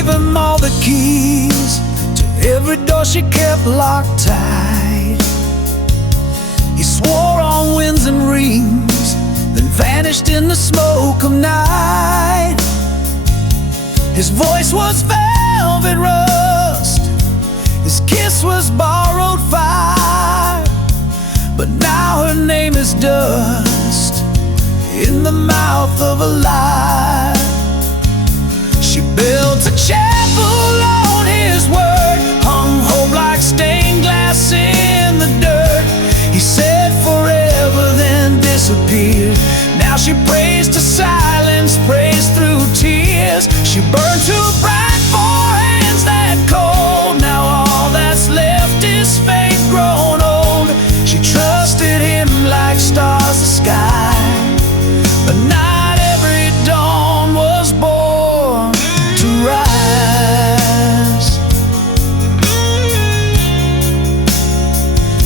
gave him all the keys to every door she kept locked tight. He swore on winds and rings, then vanished in the smoke of night. His voice was velvet rust, his kiss was borrowed fire, but now her name is dust in the mouth of a lie. She built a chapel on his word, hung hope like stained glass in the dirt. He said forever, then disappeared. Now she prays to silence, prays through tears. She burned too bright for hands that cold. Now all that's left is faith grown old. She trusted him like stars the sky, but not every dawn was born to rise.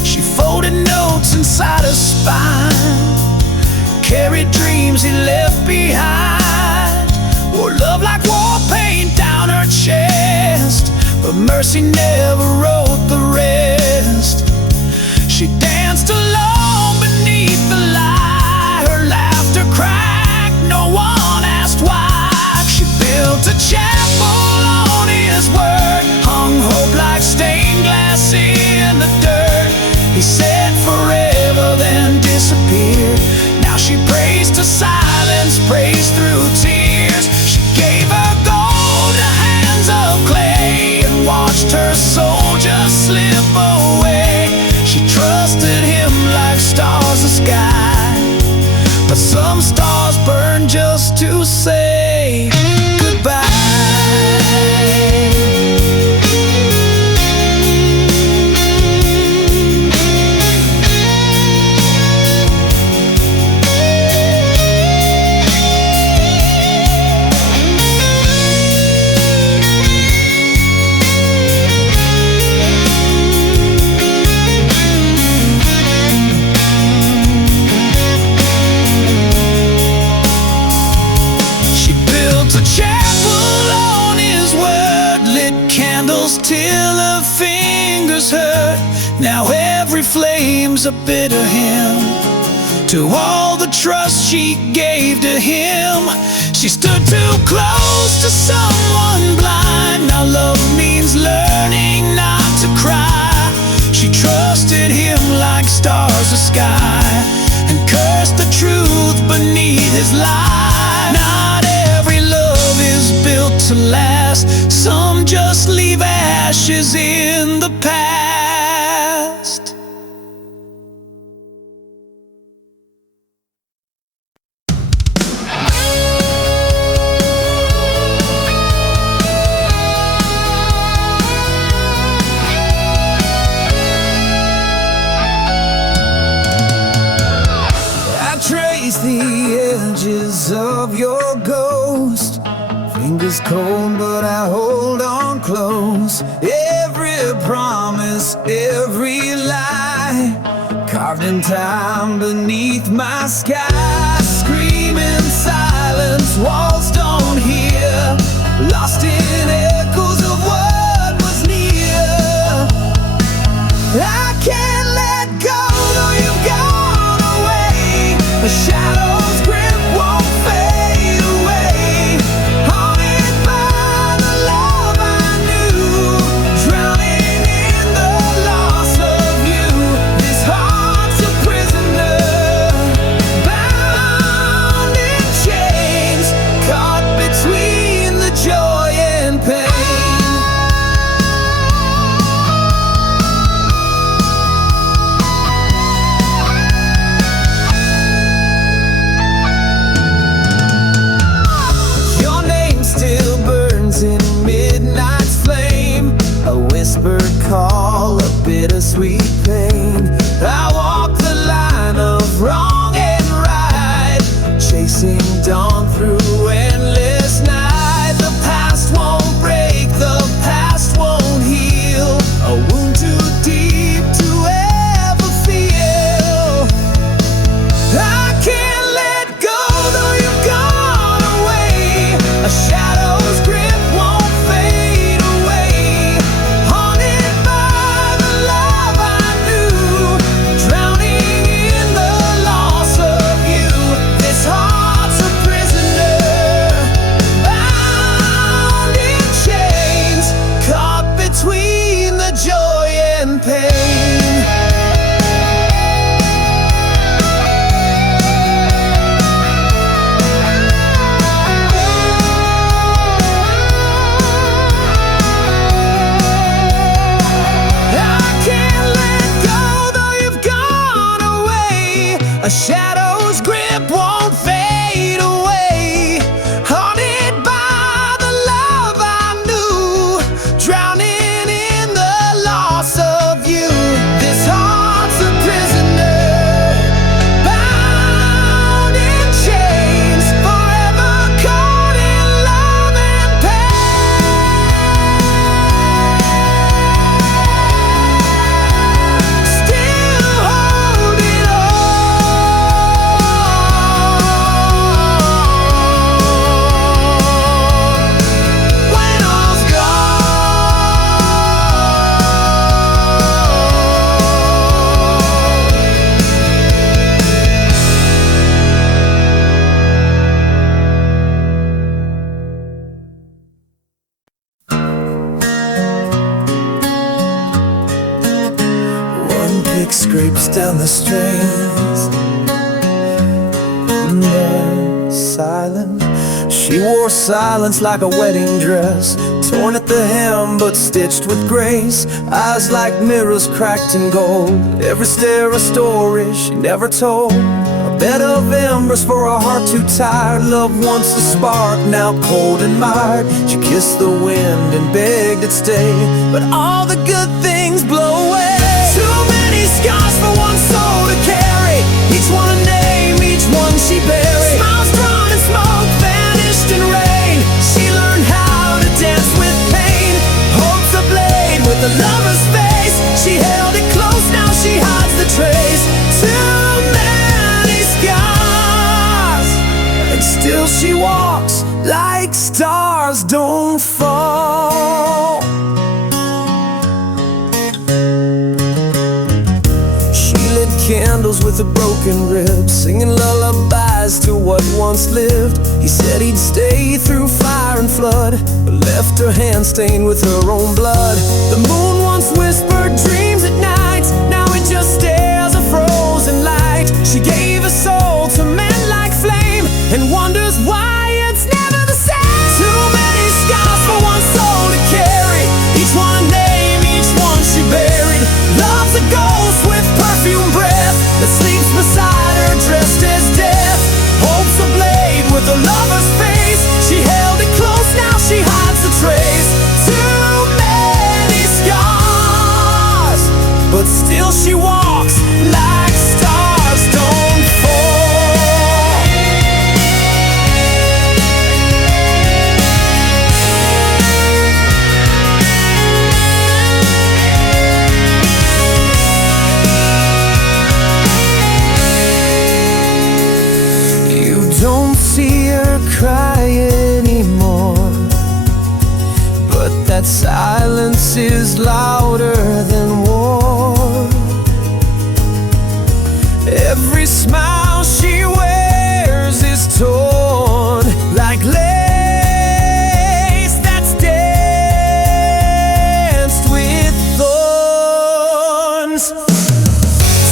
She folded notes inside her spine, carried dreams he left behind. Wore love like war paint down her chest, but mercy never wrote the rest. She danced alone beneath the light, her laughter cracked, no one asked why. She built a chapel on his word, hung hope like stained glass in the dirt. He said forever, then disappeared. Now she prays to silence, prays through tears. She gave her gold to hands of clay and watched her soul just slip away. She trusted him like stars the sky, but some stars burn just to say goodbye. Till her fingers hurt. Now every flame's a bitter hymn to all the trust she gave to him. She stood too close to someone blind. Now love means learning not to cry. She trusted him like stars the sky and cursed the truth beneath his lie. Not every love is built to last. Some just leave ashes in the past. I trace the edges of your ghost, fingers cold, but I hold on close. Every promise, every lie, carved in time beneath my sky. Screaming silence, walls don't hear, lost in echoes of what was near. I can't let go, though you've gone away. The shadows grip won't fade away. Haunted by the love I knew, drowning in the loss of you. This heart's a prisoner, bound in chains, caught between the joy and pain. Your name still burns in midnight's flame, a whispered call, a bittersweet pain. I walk the line of wrong and right, chasing dawn through endless night. The past won't break, the past won't heal, a wound too deep to ever feel. I can't let go, though you've gone away. A shadow's grip won't fade A shadow's grip won't fade away. Haunted by the love I knew, drowning in the loss of you. This heart's a prisoner, bound in chains, forever caught in love and pain. Still holding when all's one pick scrapes down the strings, and they're silent. She wore silence like a wedding dress, torn at the hem but stitched with grace. Eyes like mirrors cracked in gold, every stare a story she never told. A bed of embers for a heart too tired. Love once a spark, now cold and mired. She kissed the wind and begged it stay, but all the good things blow away. Too many scars for one soul to carry, each one a name, each one she buried. Smiles drawn in smoke, vanished in rain. She learned how to dance with pain. Hope's a blade with a lover's face. She held it close, now she hides the trace. Too many scars, and still she walks like stars don't fall. She lit candles with a broken rib, singing lullabies to what once lived. He said he'd stay through fire and flood, but left her hand stained with her own blood. The moon once whispered dreams at night, now it just stares a frozen light. She gave her soul to men like flame, and wonders why it's never the same. Too many scars for one soul to carry, each one a name, each one she buried. Love's a ghost with perfume breath that sleeps beside her dressed as death. Hope's a blade with a lover's face. She held it close, now she hides the trace. Too many scars, but still she walks like stars don't fall. You don't see her cry anymore, but that silence is louder than war. Every smile she wears is torn like lace that's danced with thorns.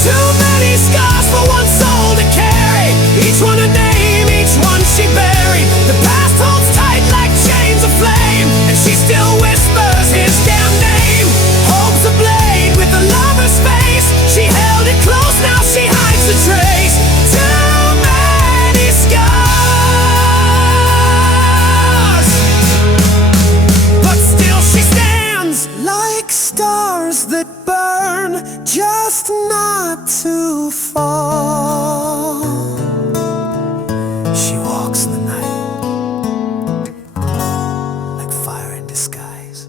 Too many scars for one soul to carry, each one a name, each one she buried. The past holds tight like chains of flame, and she still whispers his damn name. Hope's a blade with a lover's face. She held it close, now she hides the trace. Too many scars, but still she stands like stars that burn, just not to fall. She walks in the night like fire in disguise.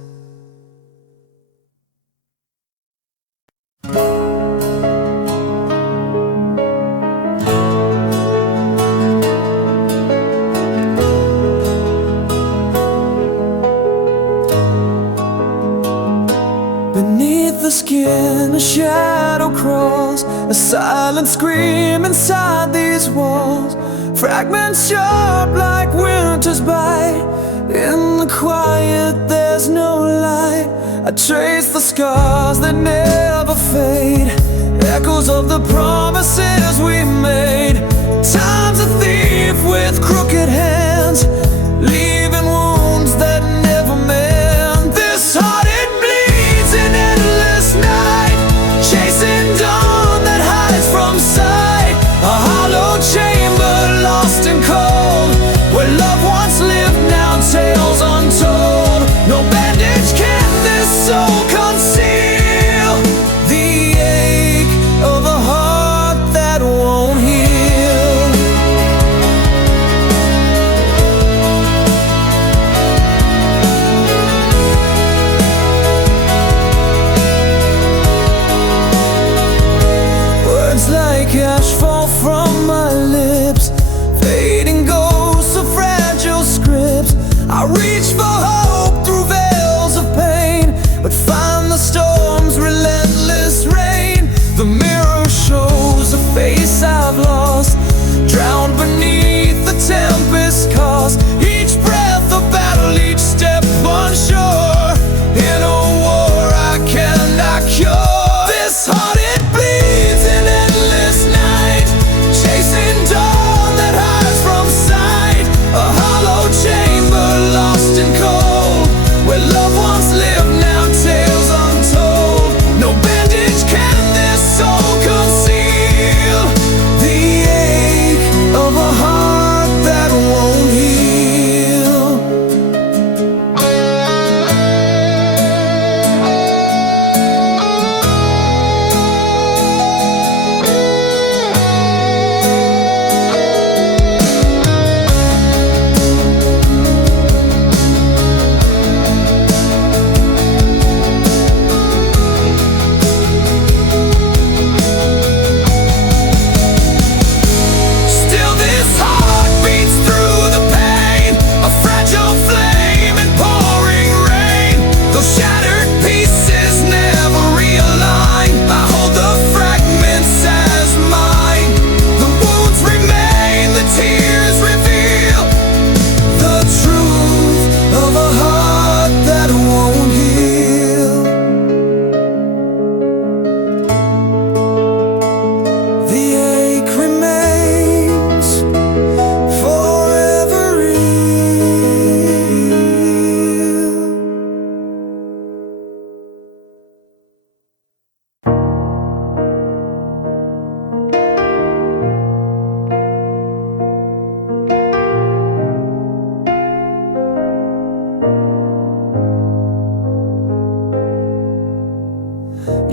Beneath the skin, a shadow crawls, a silent scream inside these walls. Fragments sharp like winter's bite. In the quiet there's no light. I trace the scars that never fade, echoes of the promises we made. Time's a thief with crooked hands, leaving wounds that never mend. This heart, it bleeds in endless night, chasing dawn that hides from sight. A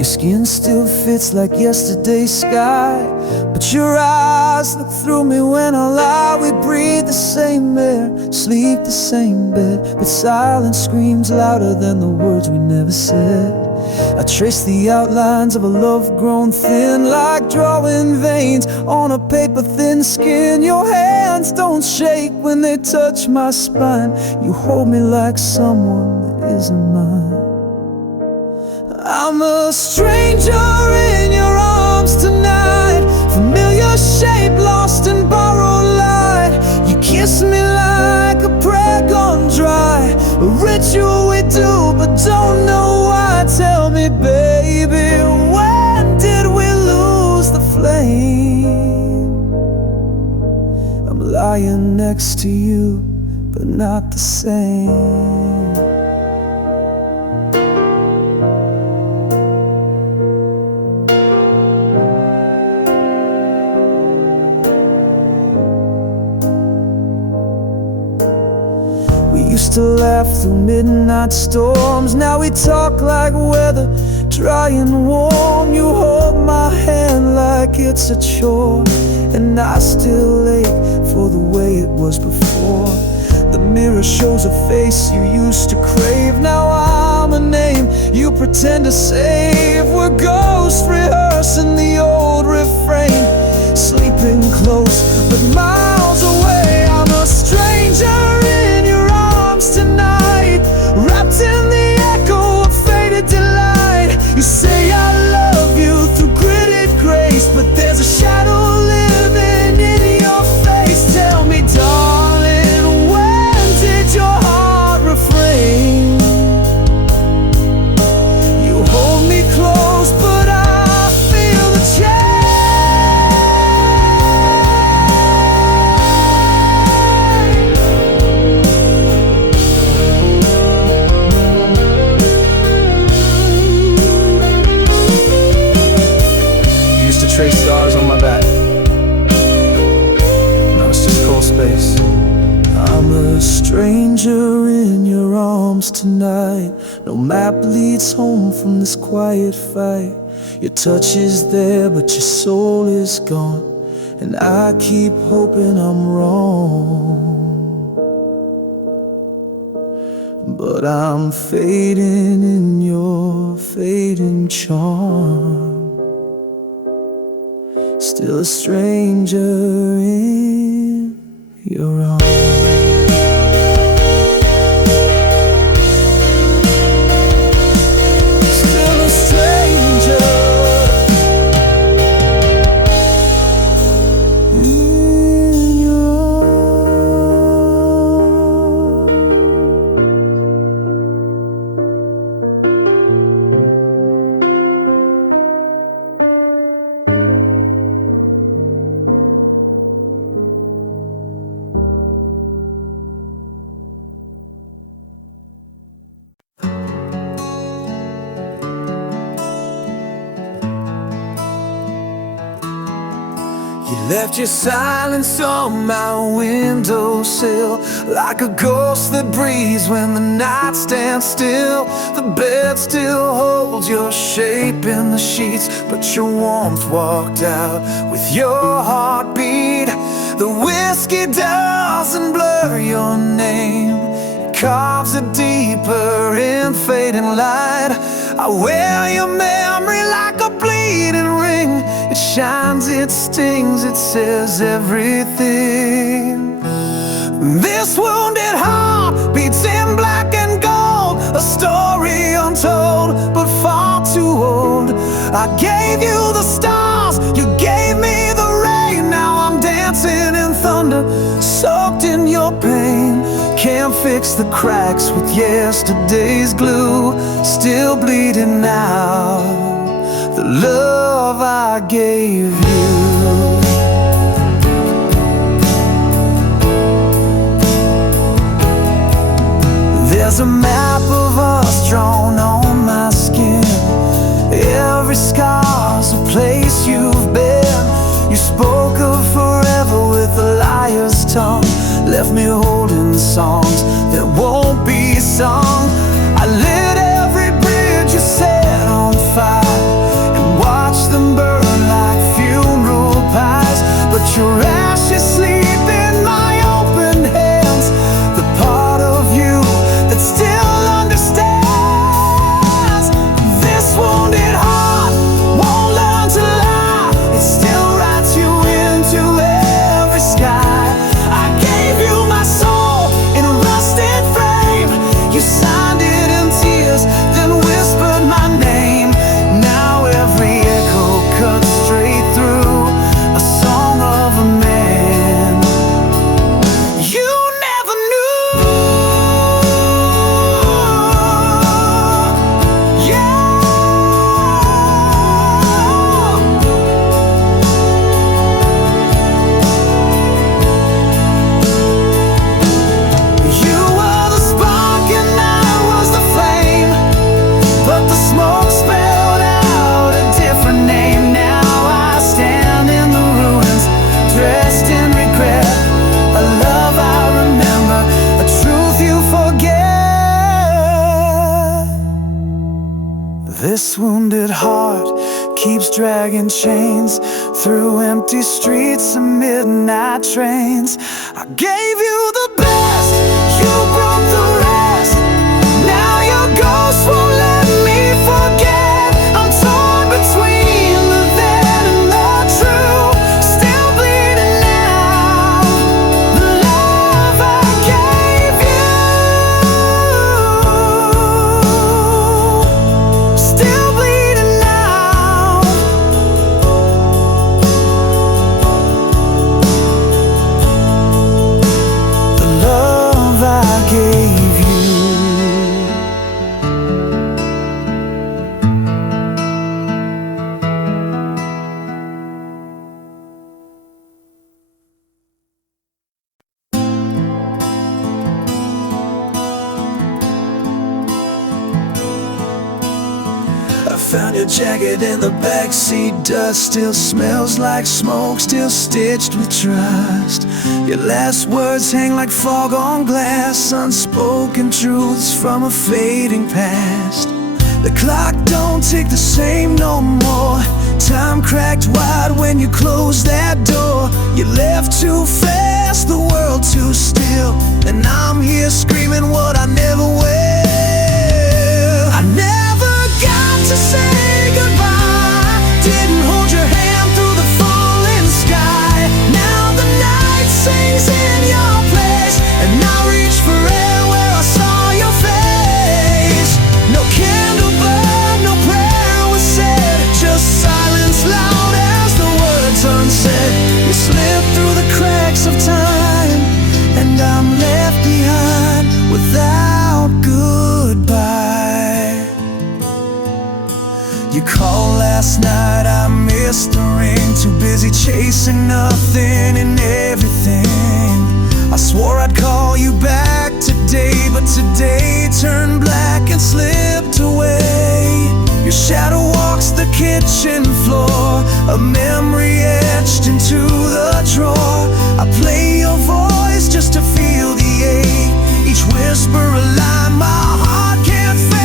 Your skin still fits like yesterday's sky, but your eyes look through me when I lie. We breathe the same air, sleep the same bed, but silence screams louder than the words we never said. I trace the outlines of a love grown thin, like drawing veins on a paper thin skin. Your hands don't shake when they touch my spine. You hold me like someone that isn't mine. I'm a stranger in your arms tonight, familiar shape lost in borrowed light. You kiss me like a prayer gone dry, a ritual we do but don't know why. Tell me, baby, when did we lose the flame? I'm lying next to you, but not the same. Used to laugh through midnight storms. Now we talk like weather, dry and warm. You hold my hand like it's a chore, and I still ache for the way it was before. The mirror shows a face you used to crave. Now I'm a name you pretend to save. We're ghosts rehearsing the old refrain, sleeping close but miles away. I'm a stranger in your arms tonight, wrapped in the echo of faded delight. You say I love you through gritted grace, but there's a shadow living in your face. Tell me, darling, when did your heart refrain? You hold me close, but I feel the change. Trace stars on my back, now it's just cold space. I'm a stranger in your arms tonight. No map leads home from this quiet fight. Your touch is there, but your soul is gone, and I keep hoping I'm wrong. But I'm fading in your fading charm, still a stranger in your arms. Still a stranger in your left your silence on my windowsill, like a ghost that breathes when the night stands still. The bed still holds your shape in the sheets, but your warmth walked out with your heartbeat. The whiskey doesn't blur your name, it carves it deeper in fading light. I wear your memory like a bleeding ring. It shines, it stings, it says everything. This wounded heart beats in black and gold, a story untold but far too old. I gave you the stars, you gave me the rain. Now I'm dancing in thunder, soaked in your pain. Can't fix the cracks with yesterday's glue, still bleeding now, the love I gave you. There's a map of us drawn on my skin. Every scar's a place you've been. You spoke of forever with a liar's tongue, left me holding songs that won't be sung. I lit every bridge you set on fire, This wounded heart keeps dragging chains through empty streets and midnight trains. I gave you the best, you broke the rest. Now your ghost won't let me forget. I'm torn between the then and the true. Still bleeding now, the love I gave you. Still bleeding now. The love I gave you. I found your jacket in the backseat, dust still smells like smoke, still stitched with trust. Your last words hang like fog on glass, unspoken truths from a fading past. The clock don't tick the same no more. Time cracked wide when you closed that door. You left too fast, the world too still, and I'm here screaming what I never will. I never got to say goodbye. Didn't hold your hand through the falling sky. Now the night sings in your place, and I reach for air where I saw your face. No candle burned, no prayer was said, just silence loud as the words unsaid. You slip through the cracks of time, and I'm left behind without goodbye. You called last night, I missed the ring. Too busy chasing nothing and everything. I swore I'd call you back today, but today turned black and slipped away. Your shadow walks the kitchen floor, a memory etched into the drawer. I play your voice just to feel the ache, each whisper a line my heart can't fake.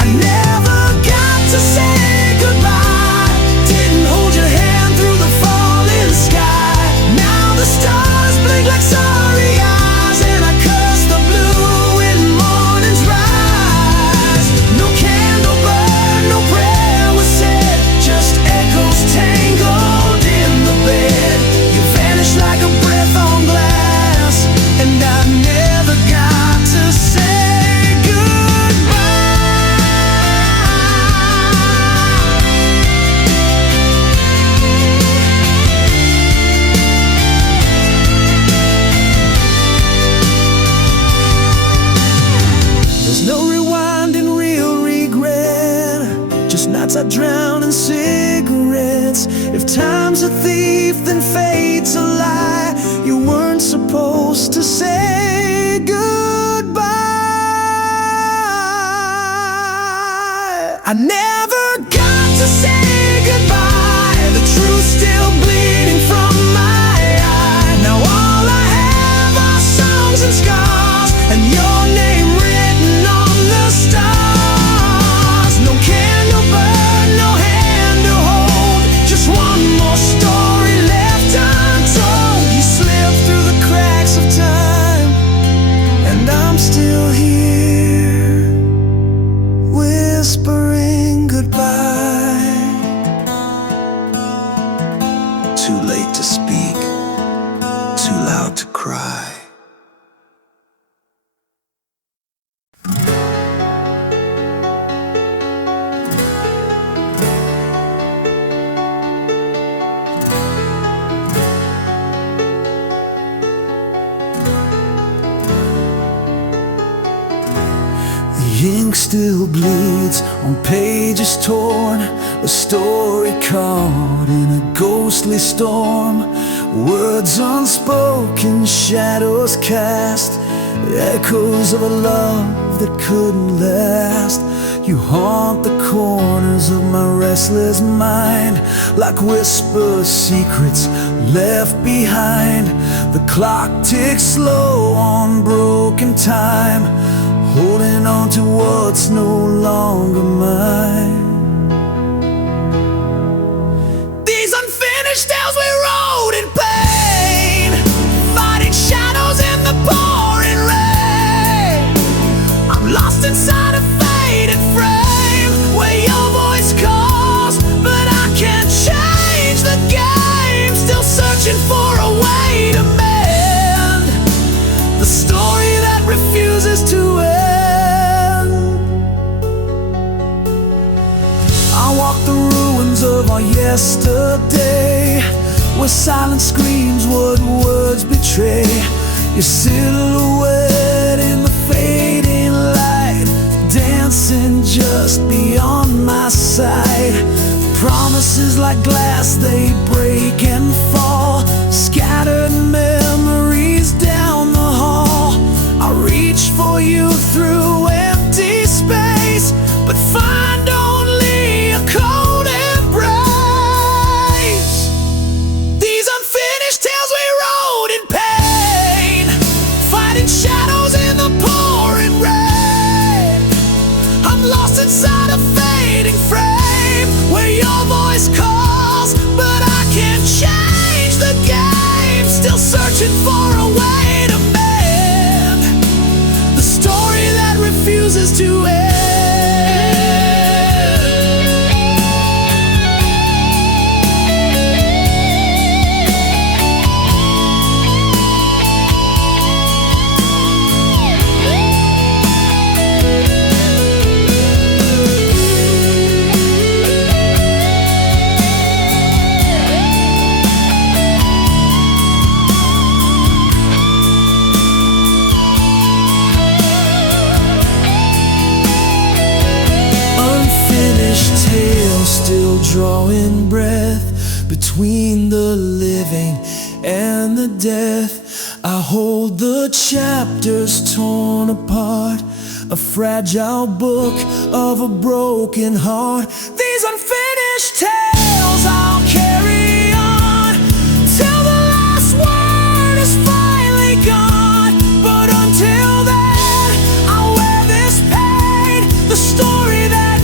I never got to say goodbye. Didn't hold your hand through the falling sky. Now the stars blink like sorry eyes, and I curse the blue when mornings rise. No candle burned, no prayer was said, just echoes tangled in the bed. You vanished like a breath on glass, and I never got to say goodbye. There's no rewinding real regret, just nights I drown in cigarettes. If time's a thief, then fate's a lie. You weren't supposed to say goodbye. I never got to say goodbye. The truth still bleeding from my eye. Now all I have are songs and scars, and your name written on the stars. No candle burn, no hand to hold, just one more story left untold. You slipped through the cracks of time, and I'm still here, whispering goodbye. Too late to speak, too loud to cry. The ink still bleeds on pages torn, a story caught in a ghostly storm. Words unspoken, shadows cast, echoes of a love that couldn't last. You haunt the corners of my restless mind, like whispered secrets left behind. The clock ticks slow on broken time, holding on to what's no longer mine. These unfinished tales we wrote in pain, fighting shadows in the pouring rain. I'm lost inside a faded frame where your voice calls, but I can't change the game. Still searching for a way to mend the story that refuses to end. I walk the ruins of our yesterday, where silence screams what words betray. Your silhouette in the fading light, dancing just beyond my sight. Promises like glass, they break and fall, scattered memories down the hall. I reach for you through empty space, but find only a cold embrace. These unfinished tales we wrote in pain, fighting shadows in the pouring rain. I'm lost inside a fading frame where your voice calls, but I can't change the game. Still searching for a way to mend the story that refuses to end. Still drawing breath between the living and the death. I hold the chapters torn apart, a fragile book of a broken heart. These unfinished tales I'll carry on till the last word is finally gone. But until then, I'll wear this pain, the story that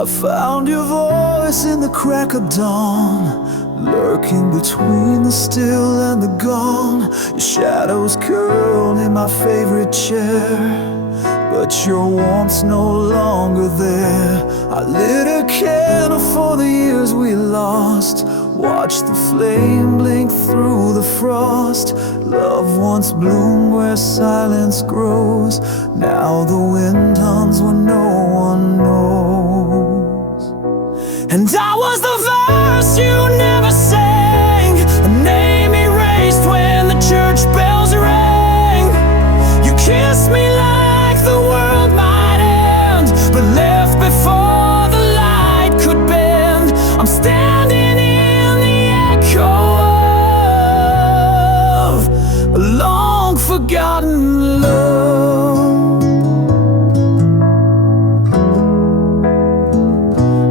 I found your voice in the crack of dawn, lurking between the still and the gone. Your shadows curled in my favorite chair, but your warmth's no longer there. I lit a candle for the years we lost, watched the flame blink through the frost. Love once bloomed where silence grows, now the wind hums when no one knows. And I was the verse you never sang, a name erased when the church bells rang. You kissed me like the world might end, but left before the light could bend. I'm standing in the echo of a long forgotten love.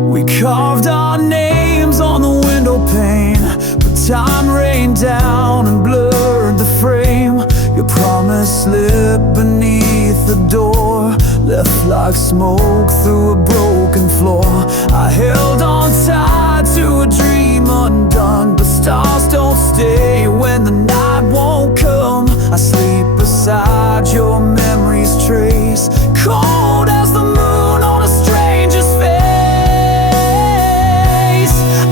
We carved our names on the window pane, but time rained down and blurred the frame. Your promise slipped beneath the door, left like smoke through a broken floor. I held on tight to a dream undone, but stars don't stay when the night won't come. I sleep beside your memory's trace, cold as the moon on a stranger's face.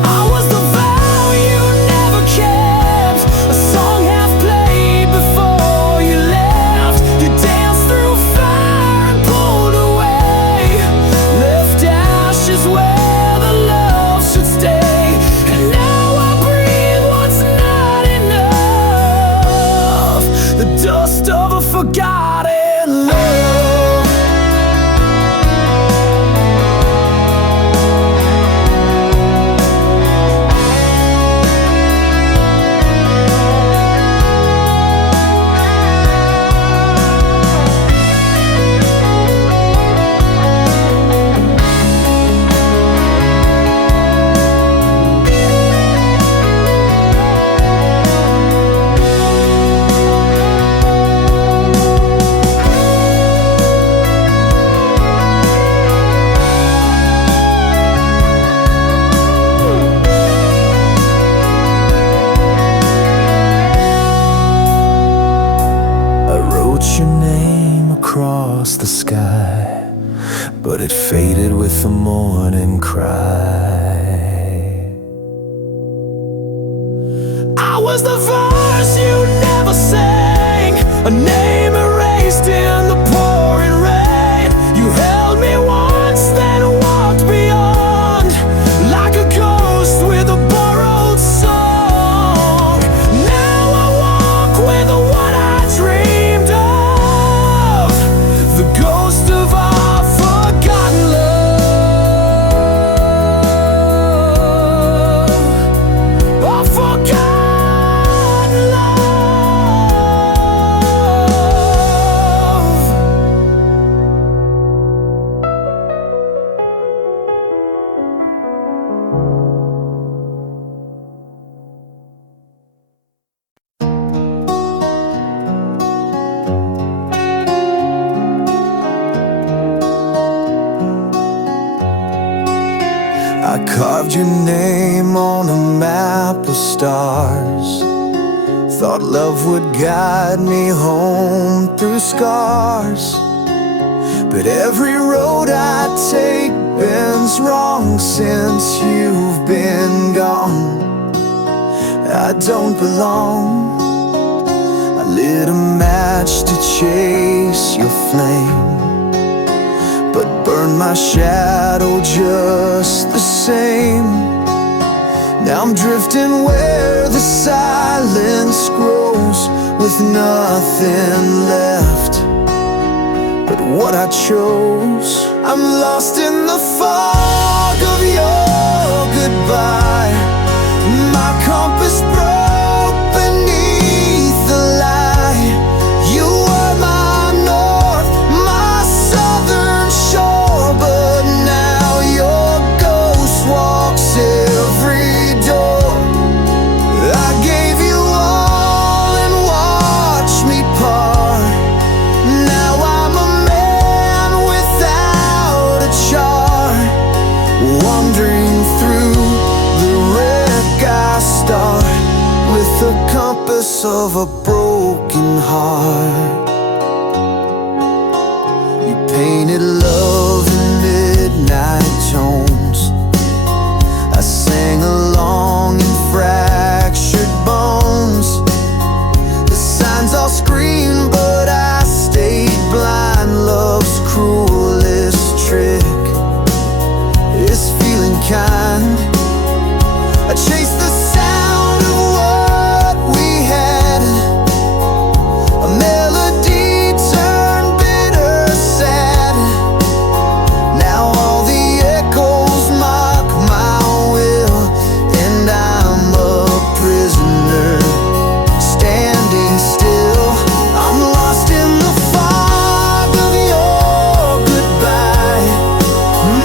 I was the vow you never kept, a song half unforgotten love. Your name across the sky, but it faded with the morning cry. I was the verse you never sang, a name erased in the pouring rain. You held me once, then walked beyond, like a ghost with a borrowed song. Now I walk with the one I dreamed of, the ghost of our forgotten love. Our forgotten love. I carved your name on a map of stars, thought love would guide me home through scars. But every road I take bends wrong since you've been gone. I don't belong. I lit a match to chase your flame, but burned my shadow just the same. Now I'm drifting where the silence grows, with nothing left but what I chose. I'm lost in the fog of your goodbye. My compass broke beneath the lie. You were my north, my southern shore, but now your ghost walks every door. I gave you all and watched me part. Now I'm a man without a chart, wandering through the wreck I start, with the compass of a broken heart. You painted love in midnight tones. I sang along in fractured bones. The signs all screamed, but I stayed blind. Love's cruelest trick is feeling kind. I chased the sound of what we had. A melody turned bitter sad. Now all the echoes mock my will, and I'm a prisoner standing still. I'm lost in the fog of your goodbye.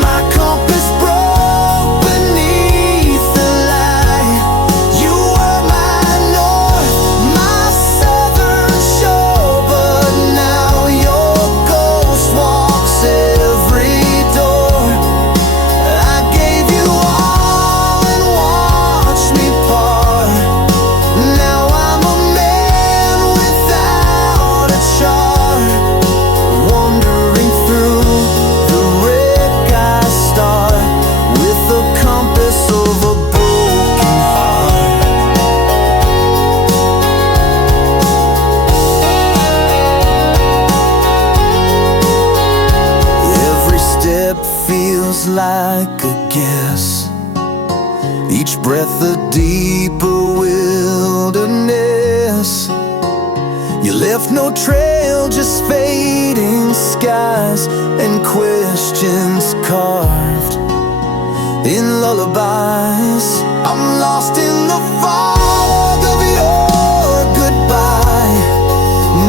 My compass broke beneath the light. You were my north, my southern shore, but now your ghost walks every door. I gave you all and watched me part. Now I'm a man without a chart, wandering through the wreck I start, with the compass of a broken heart. Every step feels like a guess, each breath a deeper wilderness. You left no trail, just fading skies and questions carved in lullabies. I'm lost in the fog of your goodbye.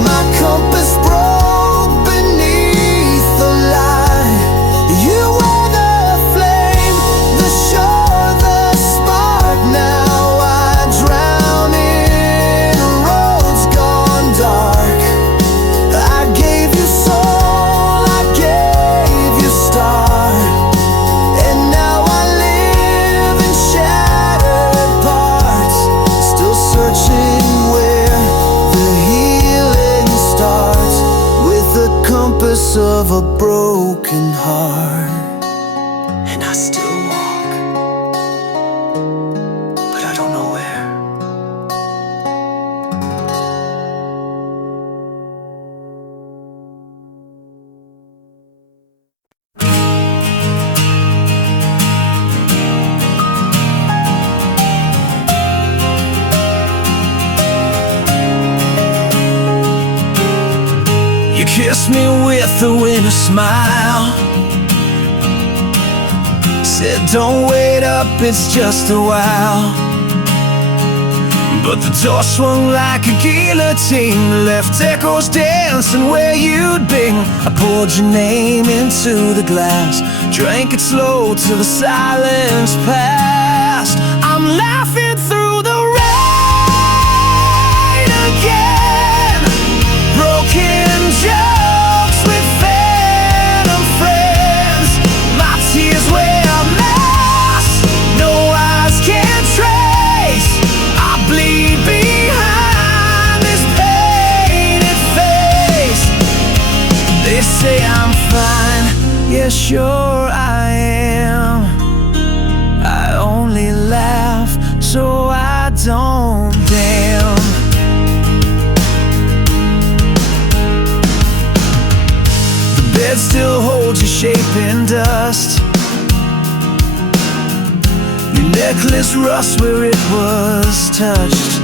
My compass broke beneath the light. You were the flame, the shore, the spark. Now I drown in roads gone dark. I gave you soul, I gave you start, and now I live in shattered parts, still searching where the healing starts, with the compass of a broken heart. And I still walk, but I don't know where. You kissed me with a winter smile, said don't wait up, it's just a while. But the door swung like a guillotine, left echoes dancing where you'd been. I poured your name into the glass, drank it slow till the silence passed. I'm laughing through the rain again, broken jokes with phantom friends. My tears wear masks no eyes can trace. I bleed behind this painted face. They say I'm fine, yeah sure I am. I only laugh so I don't damn. Bed still holds your shape in dust, your necklace rust where it was touched.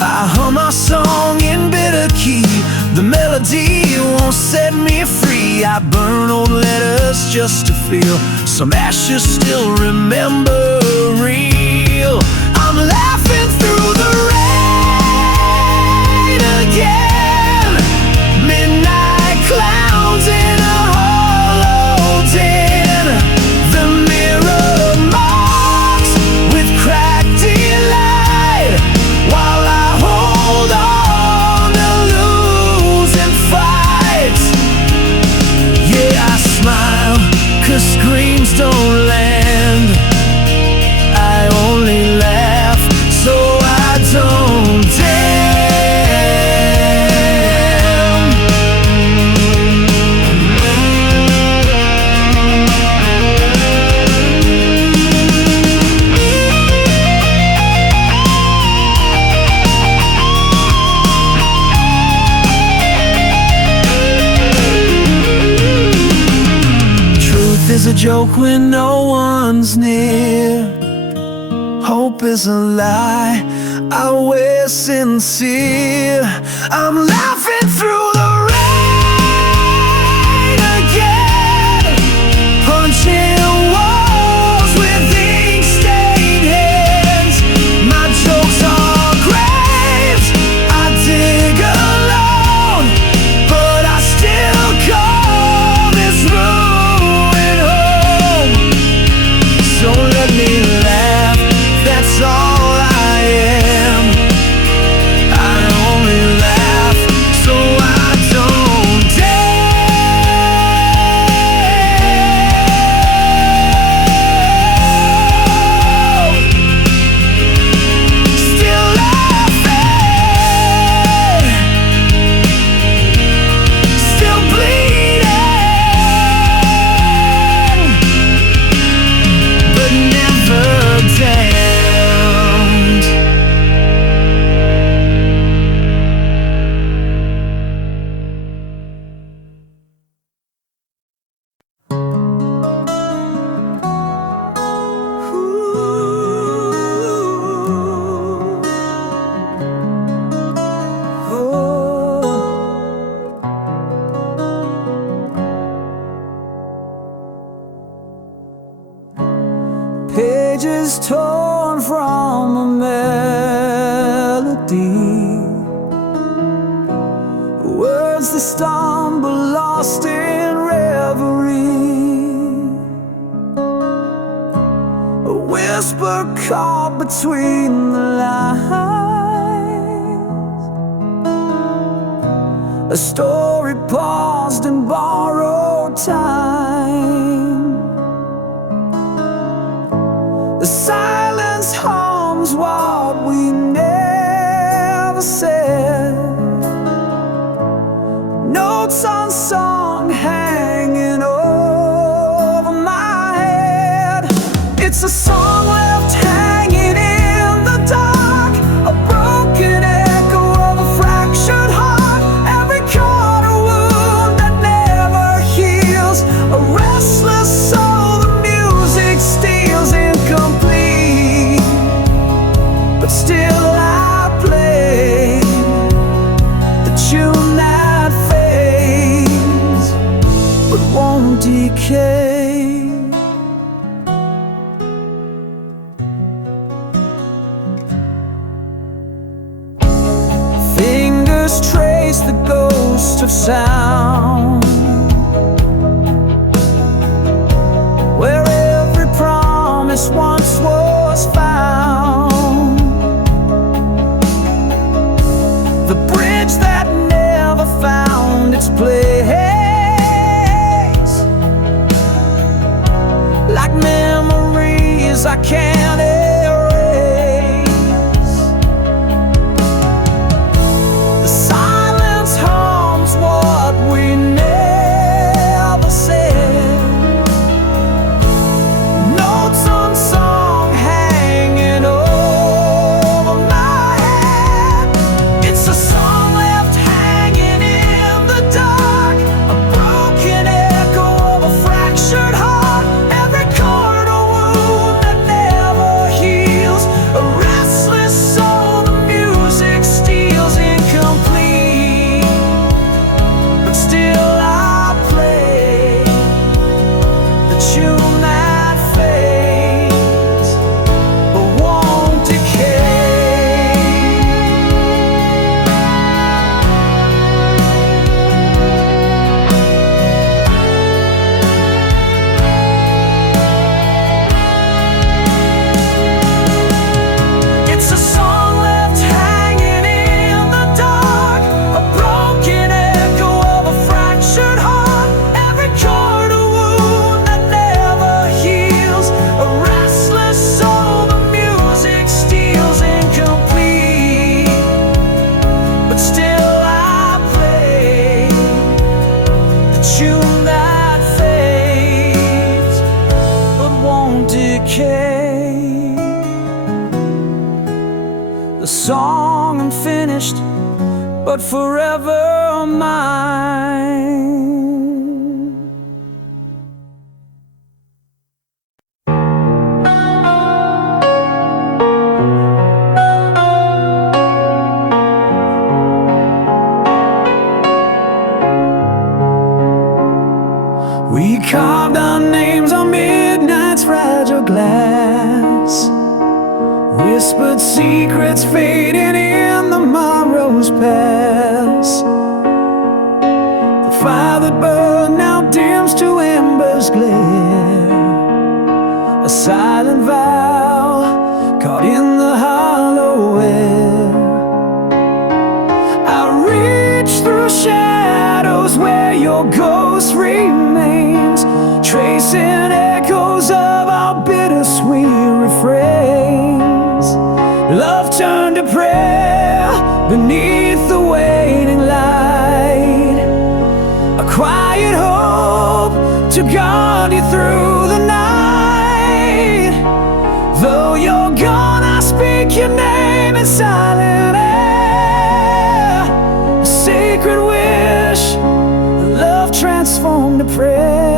I hum our song in bitter key, the melody won't set me free. I burn old letters just to feel some ashes still remember real. I'm laughing through the rain again, midnight clowns in a hollow tin. The mirror marks with cracked delight, while I hold on to losing fights. Yeah, I smile, 'cause screams don't land. I only laugh so I don't damn. Truth is a joke when no one's near. Hope is a lie, I wear sincere. I'm laughing through the rain again, punching walls with ink-stained hands. My jokes are graves I dig alone, but I still call this ruin home. So let me laugh, that's all I am. I only laugh they stumble, lost in reverie. A whisper caught between the lines, a story paused in borrowed time. The silence hums what we never said, notes unsung hanging over my head. It's a song left hanging in the dark, a broken echo of a fractured heart. Every chord a wound that never heals, a restless soul the music steals. Incomplete, but still I play the tune that fades but won't decay. Fingers trace the ghost of sound, where every promise once was found. The bridge that never found its place, like memories I can't erase. The silence hums what we never said, notes unsung hanging over my head. It's a song left hanging in the dark, a broken echo of a fractured heart. Every chord a wound that never heals, a restless soul the music steals. Incomplete, but still I play the tune that fades but won't decay. It's a song left hanging in the dark, a broken echo of a fractured heart. Every chord a wound that never heals, a restless soul the music steals. Incomplete, but still I play the tune that fades but won't decay. The song unfinished, but forever mine. We carved our names on midnight's fragile glass, whispered secrets fading in the morrow's pass. The fire that burned now dims to embers glare, a silent vow caught in the hollow air. I reach through shadows where your ghost remains, tracing echoes of our bittersweet refrains. Love turned to prayer beneath the waning light, a quiet hope to guard you through the night. Though you're gone, I speak your name in silent air, a sacred wish, love transformed to prayer.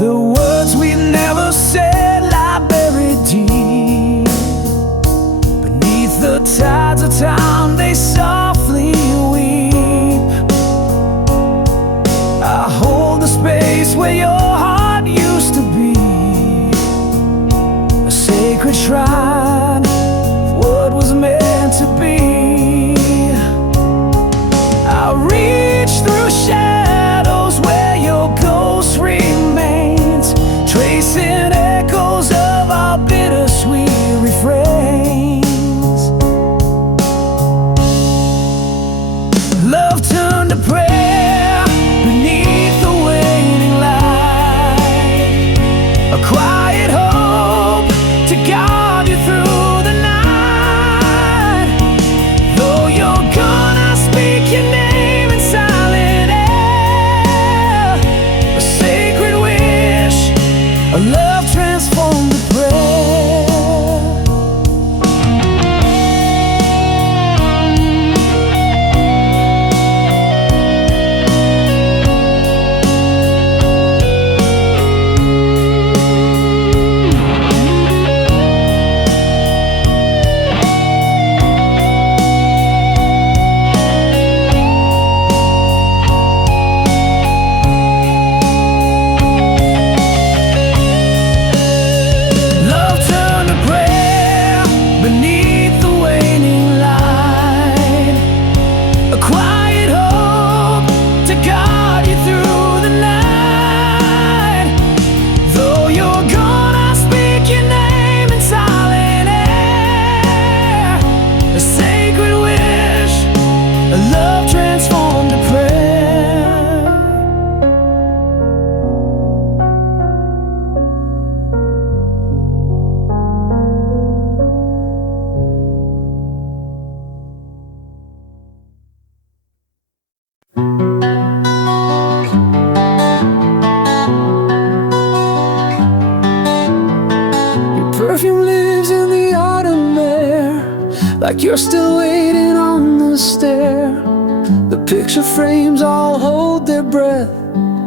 The words we never said lie buried deep beneath the tides of time. They softly weep. I hold the space where your heart used sacred shrine of what was meant to be. I reach through shadows where your ghost remains, tracing echoes of our bittersweet refrains. Love turned to prayer beneath the waning light, a quiet hope to guide you through the night. Though you're gone, I speak your name in silent air, a sacred wish, a love transformed to prayer. Beneath the waning light, a quiet hope to guide you through the night. Though you're gone, I speak your name in silent air, a sacred wish, a love transformed to prayer. Perfume lives in the autumn air, like you're still waiting on the stair. The picture frames all hold their breath,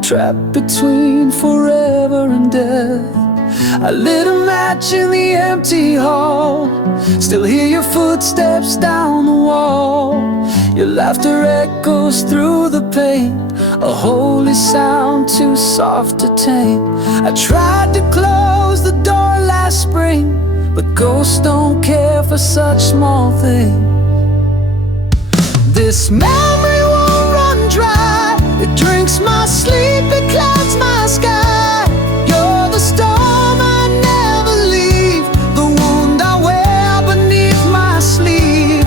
trapped between forever and death. I lit a match in the empty hall, still hear your footsteps down the wall. Your laughter echoes through the pain, a holy sound too soft to tame. I tried to close the door last spring, but ghosts don't care for such small things. This memory won't run dry, it drinks my sleep, it clouds my sky. You're the storm I never leave, the wound I wear beneath my sleeve.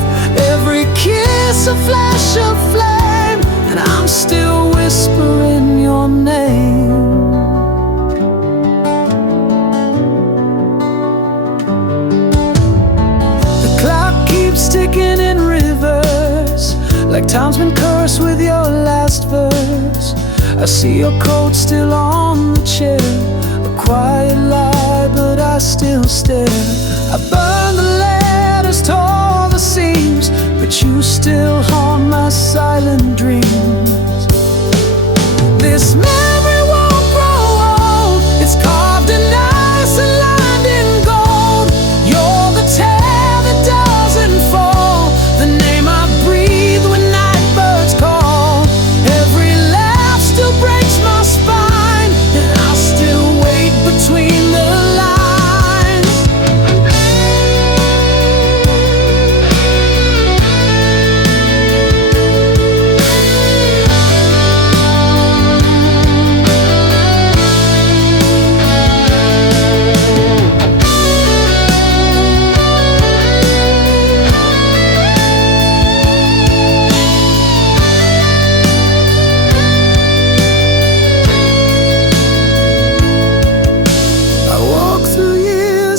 Every kiss a flash of flame, and I'm still whispering your name. Ticking in reverse, like time's been cursed with your last verse. I see your coat still on the chair, a quiet lie, but I still stare. I burned the letters, tore the seams, but you still haunt my silent dreams. This memory won't grow old, it's carved in ice and lined in gold. You're the tale that doesn't fall, the name I breathe when night birds call. Every laugh still breaks my spine, and I'll still wait between the lines.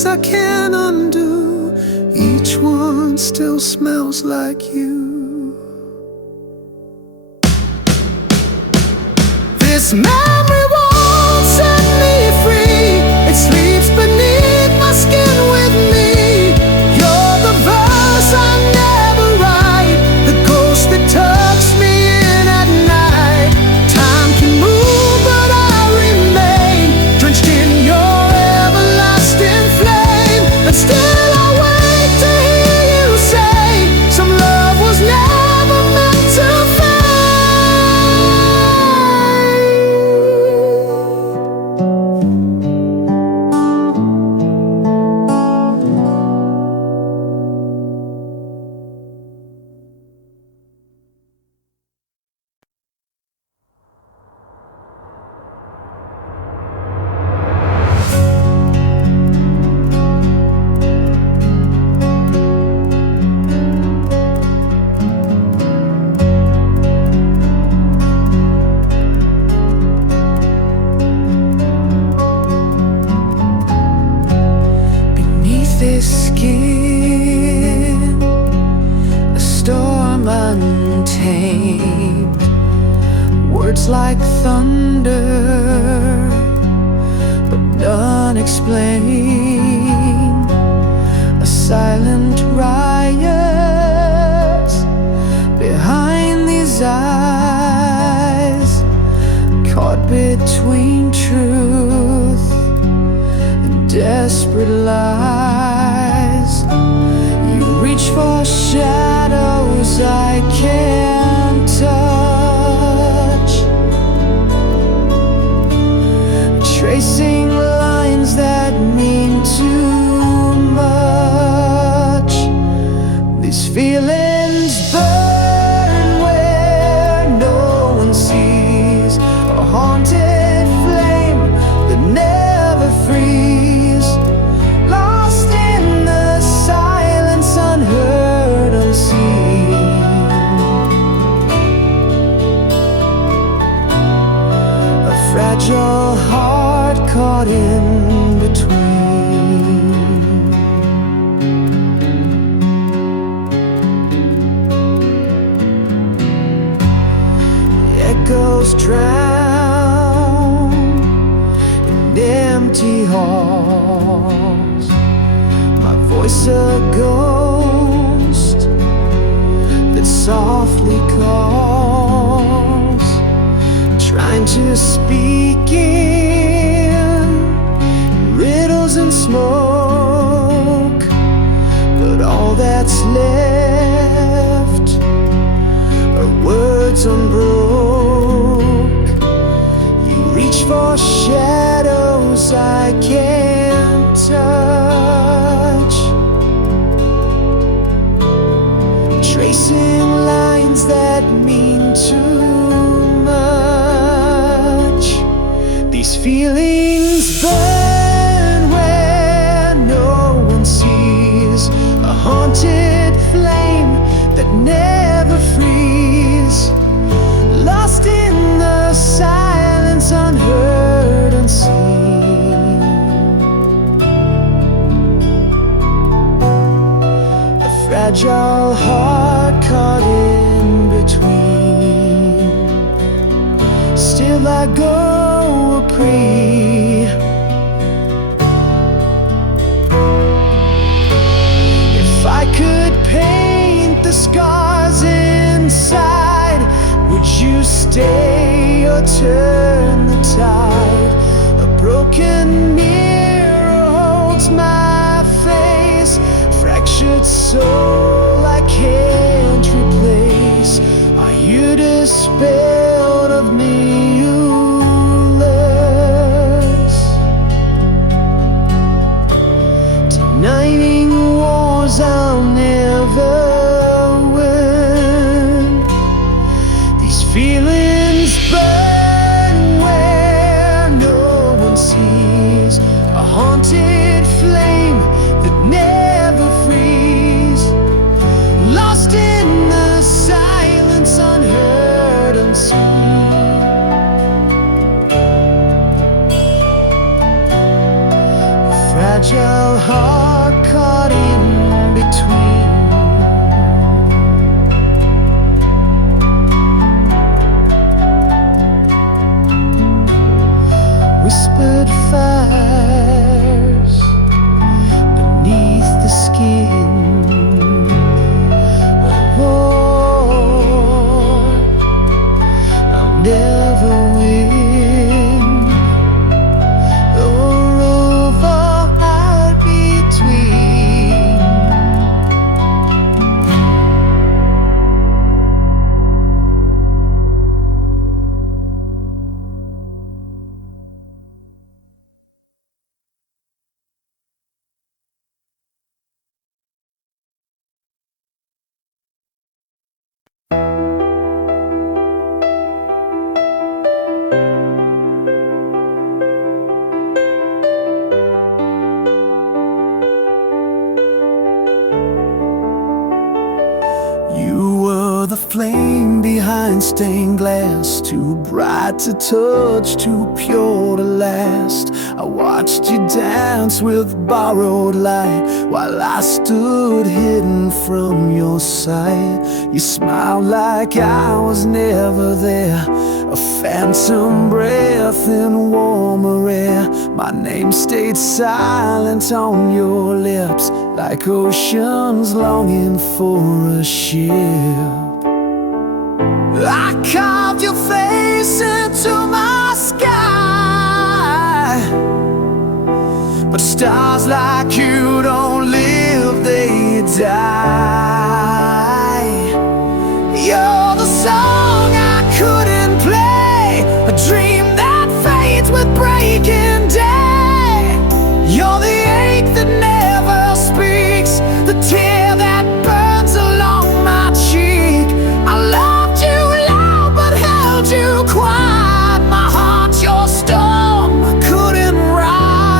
I can't undo, each one still smells like you. This memory won't set me free, it sleeps beneath my skin with me. You're the verse I never write, the ghost that tucks me in at night. Time can move, but I remain drenched in your everlasting flame. But still I wait to hear you say, some love was never meant to fade. explain. A silent riot behind these eyes, caught between truth and desperate lies. You reach for shadows I can't touch, tracing lines that mean too much. These feelings burn where no one sees, a haunted flame that never frees, lost in the silence, unheard, unseen. A fragile heart caught in between. The echoes drown in empty halls, my voice a ghost that softly calls, trying to speak in riddles and smoke, but all that's left are words unbroke. You reach for shadows I can't touch, tracing lines that mean too much. These feelings burn where no one sees, a haunted flame that never frees, lost in the silence, unheard, unseen. A fragile heart caught in between. Still I go a free. If I could paint the scars inside, would you stay or turn the tide? A broken mirror holds my face, fractured soul I can't replace. Are you dispelled of me? Denying wars I'll never win. These feelings burn where no one sees, a haunted flame that never frees, lost in the silence, unheard, unseen. A fragile heart caught in between. Whispered fires beneath the skin, a war I'll never win, or over out between. You were the flame behind stained glass, too bright to touch, too pure to last. I watched watched you dance with borrowed light while I stood hidden from your sight. You smiled like I was never there, a phantom breath in warmer air. My name stayed silent on your lips, like oceans longing for a ship. I carved your face into my sky, but stars like you don't live, they die. You're the song I couldn't play, a dream that fades with breaking day. You're the ache that never speaks, the tear that burns along my cheek. I loved you loud but held you quiet. My heart's your storm, I couldn't riot.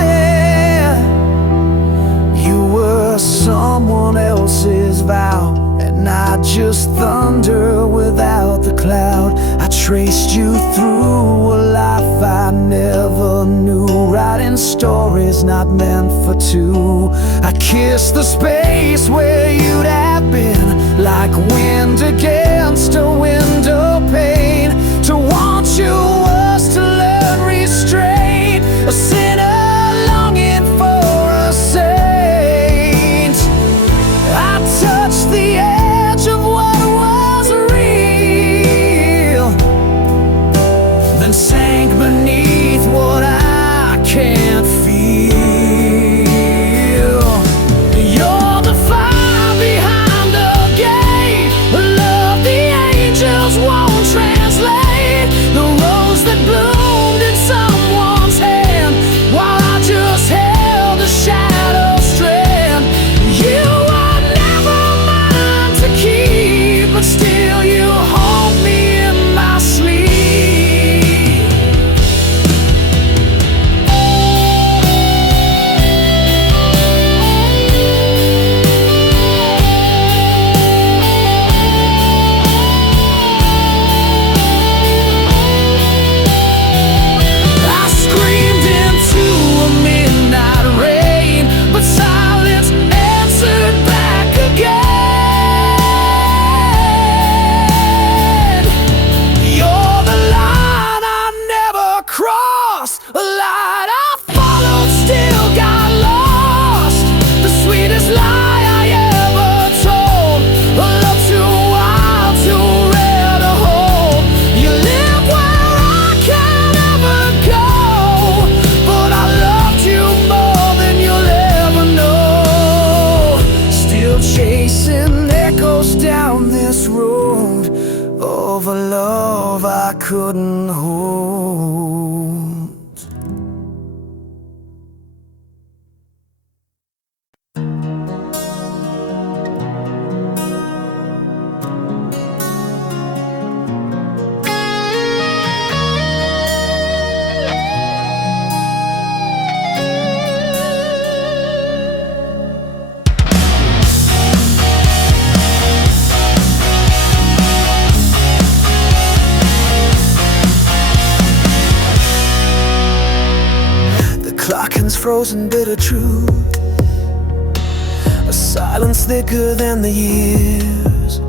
You were someone else's vow, and I just thunder without the cloud. I traced you through a life I never knew, writing stories not meant for two. I kissed the space where you'd have been, like wind against a window pane. To want you was to learn restraint, a sinner longing for a saint. I touched the edge of what was real, then sank beneath what I can't feel. You're the fire behind the gate, a love the angels won't translate, the rose that bloomed in someone's hand while I just held a shadow strand. You were never mine to keep, but still you hold me in my sleep. I screamed into a midnight rain, but silence answered back again. You're the line I never crossed, a light I followed, still got lost. The sweetest lie I ever told, a love too wild, too rare to hold. You live where I can't ever go, but I loved you more than you'll ever know. Still chasing echoes down this road of a love I couldn't hold. Clocking's frozen bitter truth, a silence thicker than the years.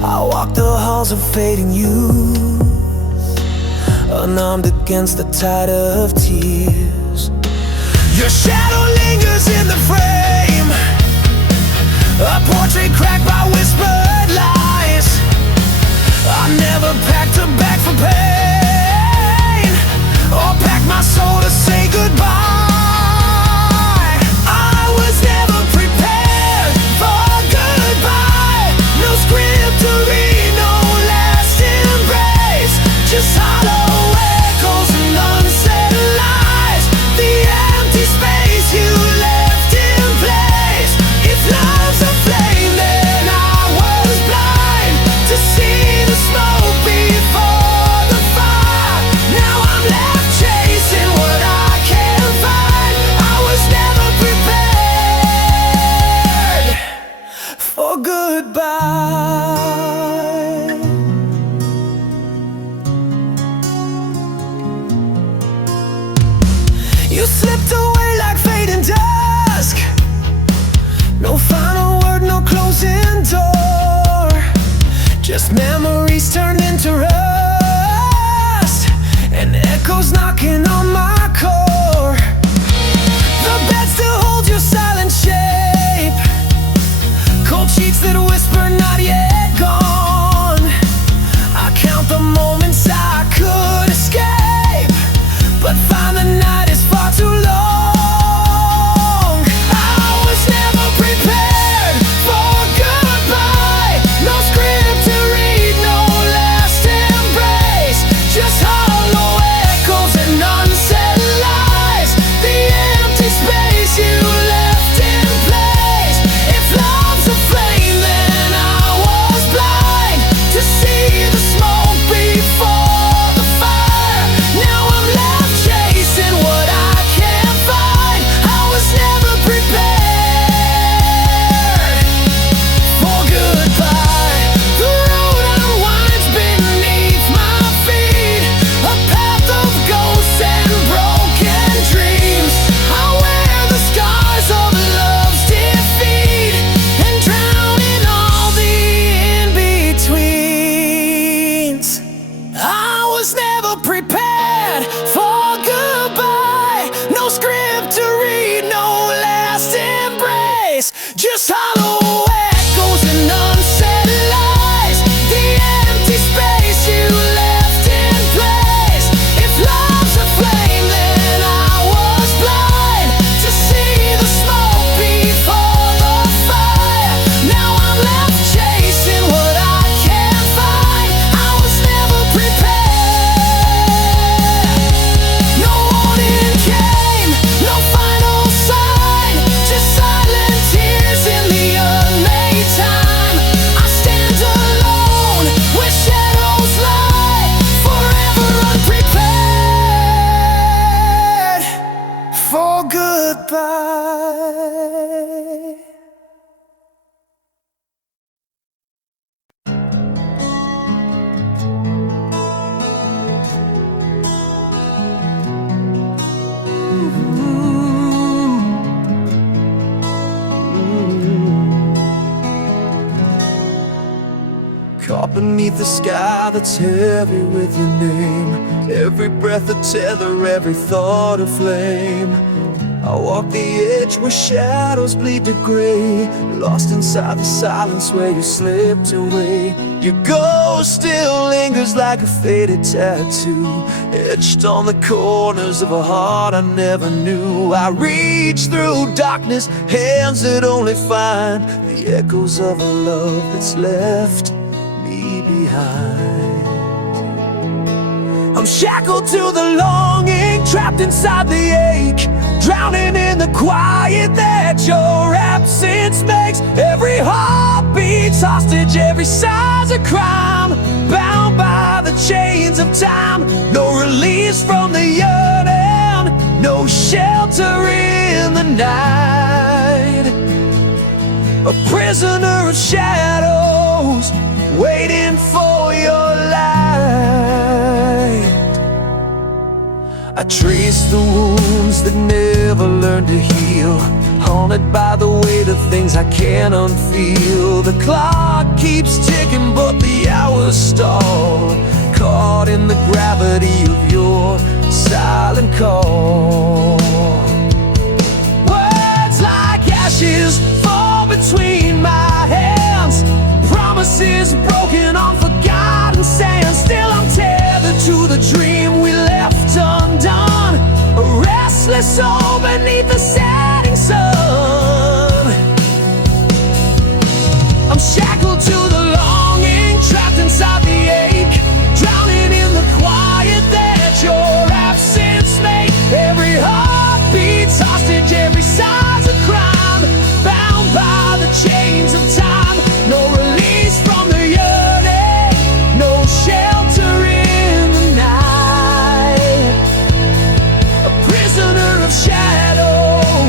I walk the halls of fading youth, unarmed against the tide of tears. Your shadow lingers in the frame, a portrait cracked by whispered lies. I never packed a bag for pain, or packed my soul to say goodbye. I was never prepared for goodbye. No script to read, no last embrace, just hollow echoes and unsaid lies. The empty space you left in place. If love's a flame, then I was blind to see the smoke before the fire. Now I'm left chasing what I You slipped away like fading dusk. No final word, no closing door. Just memories turned into rust, and echoes knocking on my core. The bed still holds your silent shape, cold sheets that whisper not yet gone. I count the moments I could escape, but find the night is far too long. I was never prepared for goodbye. No script to read, no last embrace. Just hollow echoes and unsaid lies. The empty space you left in place. If love's a flame, then I was blind to see the smoke before the fire. Now I'm left chasing what I can't find. I was never prepared for goodbye. The road unwinds beneath my feet, a path of ghosts and broken dreams. I wear the scars of love's defeat and drown in all the in-betweens. I was never prepared for goodbye. No script to read, no last embrace. Just hollow echoes and unsaid lies. The empty space you left in place. If love's a flame, then I was blind to see the smoke before the fire. Now I'm left chasing what I can't find. I was never prepared. No warning came, no final sign. Just silent tears in the unmade time. I stand alone where shadows lie, forever unprepared for goodbye. Caught beneath the sky that's heavy with your name. Every breath a tether, every thought a flame. I walk the edge where shadows bleed to gray, lost inside the silence where you slipped away. Your ghost still lingers like a faded tattoo, etched on the corners of a heart I never knew. I reach through darkness, hands that only find the echoes of a love that's left me behind. I'm shackled to the longing, trapped inside the ache, drowning in the quiet that your absence makes. Every heartbeat's hostage, every sigh's a crime, bound by the chains of time. No release from the yearning, no shelter in the night. A prisoner of shadows, waiting for your light. I trace the wounds that never learned to heal, haunted by the weight of things I can't unfeel. The clock keeps ticking but the hours stall, caught in the gravity of your silent call. Words like ashes fall between my hands, promises broken on forgotten sand. Still I'm tethered to the dream we left undone, a restless soul beneath the setting sun. I'm shackled to the longing, trapped inside the ache, drowning in the quiet that your absence made. Every heartbeat's hostage, every sigh's a crime, bound by the chains of time. No release from the yearning, no shelter in the night. A prisoner of shadows,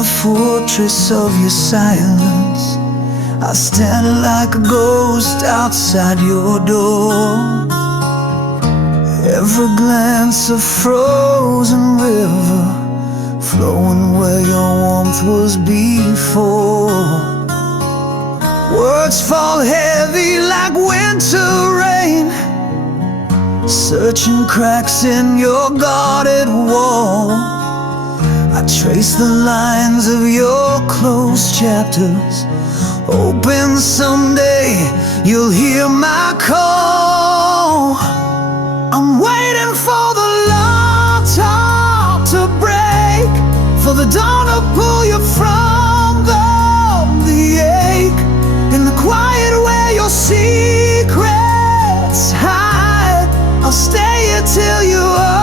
the fortress of your silence. I stand like a ghost outside your door. Every glance a frozen river, flowing where your warmth was before. Words fall heavy like winter rain, searching cracks in your guarded wall. I trace the lines of your closed chapters, hoping someday you'll hear my call. I'm waiting for the long top to break, for the dawn to pull you from the ache, in the quiet where your secrets hide. I'll stay here till you open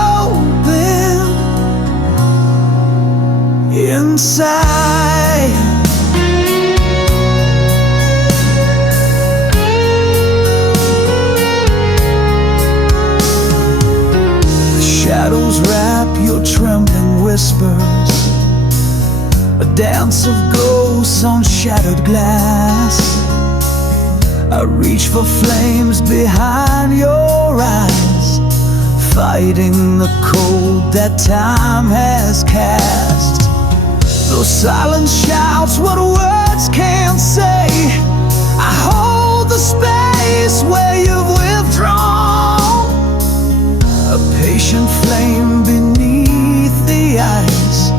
inside. The shadows wrap your trembling whispers, a dance of ghosts on shattered glass. I reach for flames behind your eyes, fighting the cold that time has cast. Those silent shouts, what words can't say. I hold the space where you've withdrawn, a patient flame beneath the ice,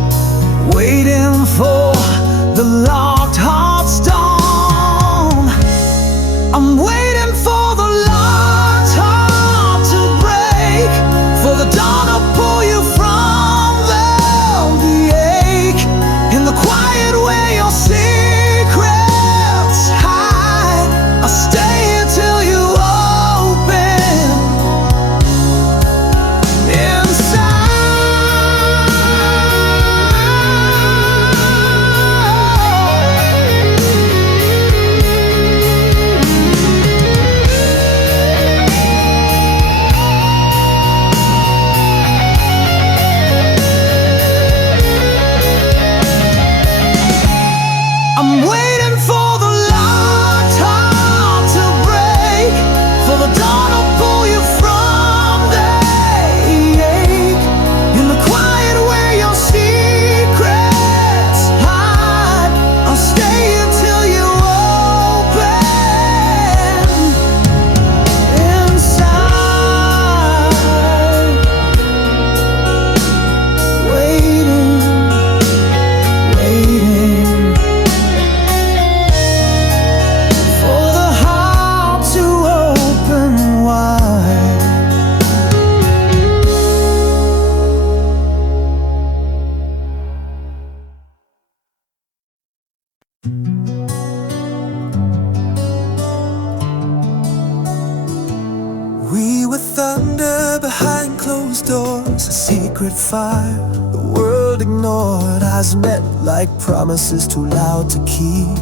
waiting for the locked heart's dawn. I'm waiting for the locked heart to break, for the dawn to pull you from the ache, in the quiet where your secrets hide. I'll stay here till you open inside. I'm waiting for the locked heart to break, for the dawn to pull you from the ache, in the quiet where your secrets hide. I'll stay here till you open inside, waiting, waiting for the heart to open wide. We were thunder behind closed doors, a secret fire the world ignored. Eyes met like promises too loud to keep,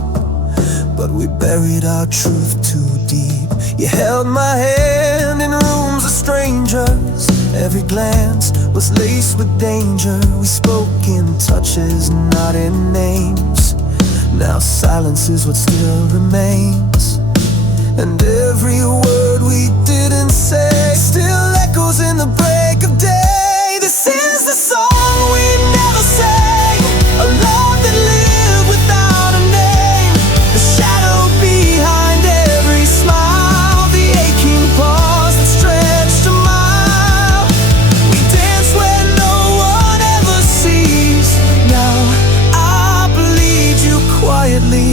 but we buried our truth too deep. You held my hand in rooms of strangers, every glance was laced with danger. We spoke in touches, not in names. Now silence is what still remains, and every word we didn't say still echoes in the break of day. This is the song we never sang, a love that lived without a name, the shadow behind every smile, the aching pause that stretched a mile. We dance where no one ever sees. Now I bleed you quietly.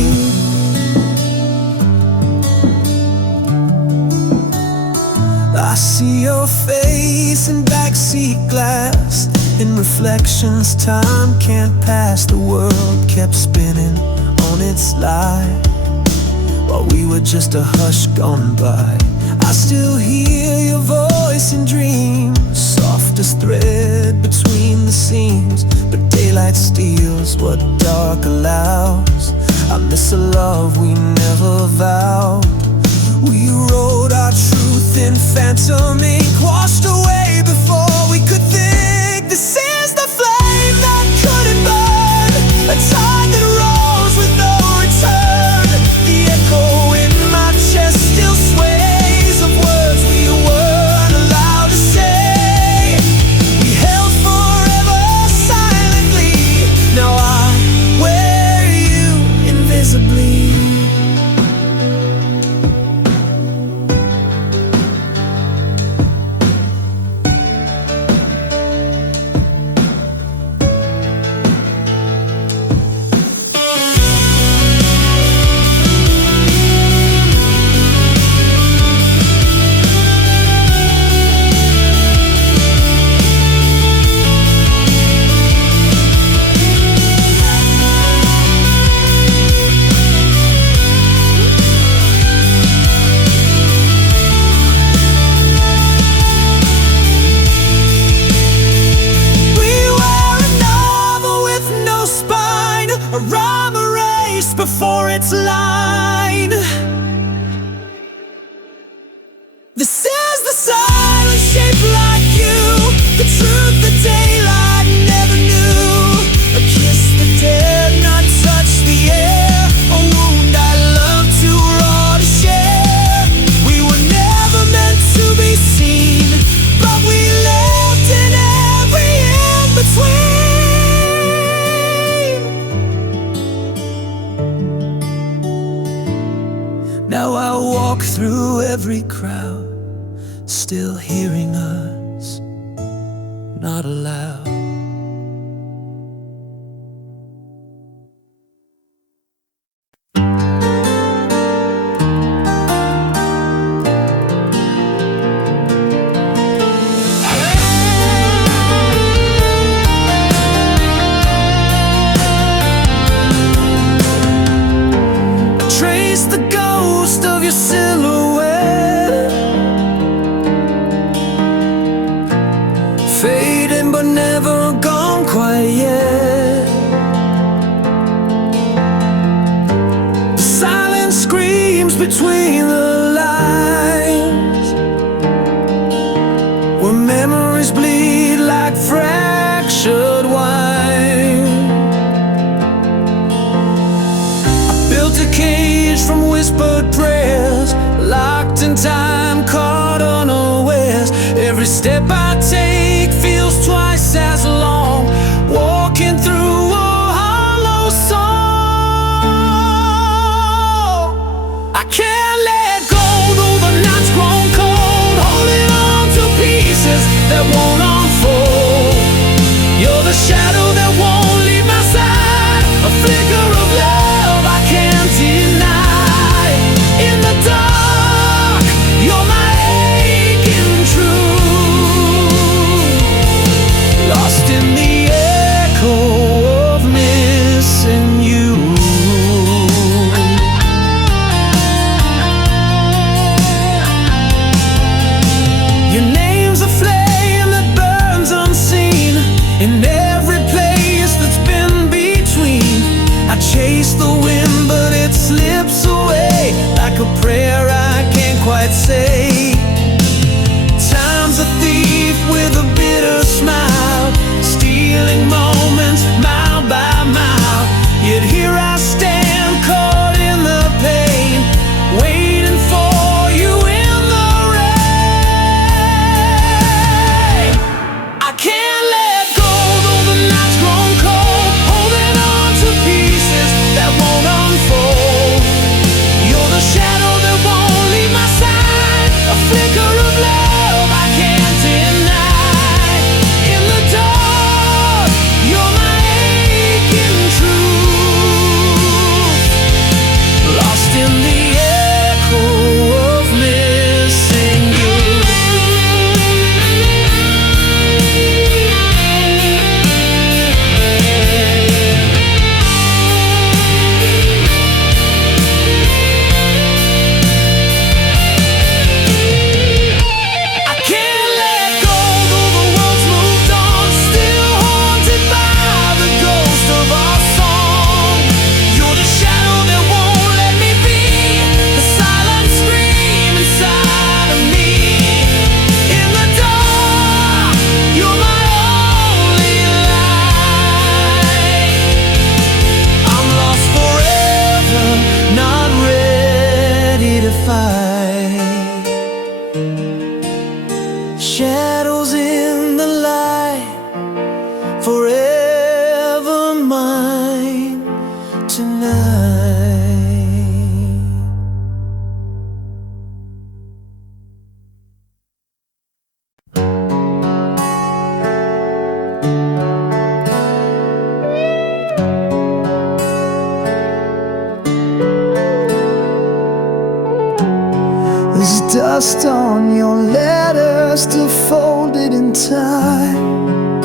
I see your face in backseat glass, in reflections time can't pass. The world kept spinning on its lie, while we were just a hush gone by. I still hear your voice in dreams, softest thread between the seams, but daylight steals what dark allows. I miss a love we never vowed. We wrote our truth in phantom ink, washed away before we could think. This is the flame that couldn't burn, a walk through every crowd, still hearing us, not aloud. Trace the ghost of your silhouette, fading but never gone quite yet. The silence screams between the lines, where memories bleed like fractured wine. I built a cage from whispered prayers, locked in time, caught unawares. Every step I take feels twice as long, walking through a hollow soul. I can't let go, though the night's grown cold, holding on to pieces that won't unfold. You're the shadow that won't leave my side, a flicker of love I can't deny. In the dark, you're my aching truth, lost in the echo of missing you. Your name's a flame that burns unseen in every place that's been between. I chase the wind but it slips away like a prayer I can't quite say. Time's a thief with a bitter smile, stealing moments mile by mile. Yet here I stand, caught in the pain, waiting for you in the rain. I can't let go, though the night's grown cold, holding on to pieces that won't unfold. You're the shadow that won't leave my side, a flicker of love I can't deny. In the dark, you're my aching truth, lost in the echo of missing you. I can't let go, though the world's moved on, still haunted by the ghost of our song. You're the shadow that won't let me be, the silent scream inside of me. In the dark, you're my only light. I'm lost forever, not ready to fight. Shadows in the light, forever mine tonight. There's dust on your letters, still folded in time,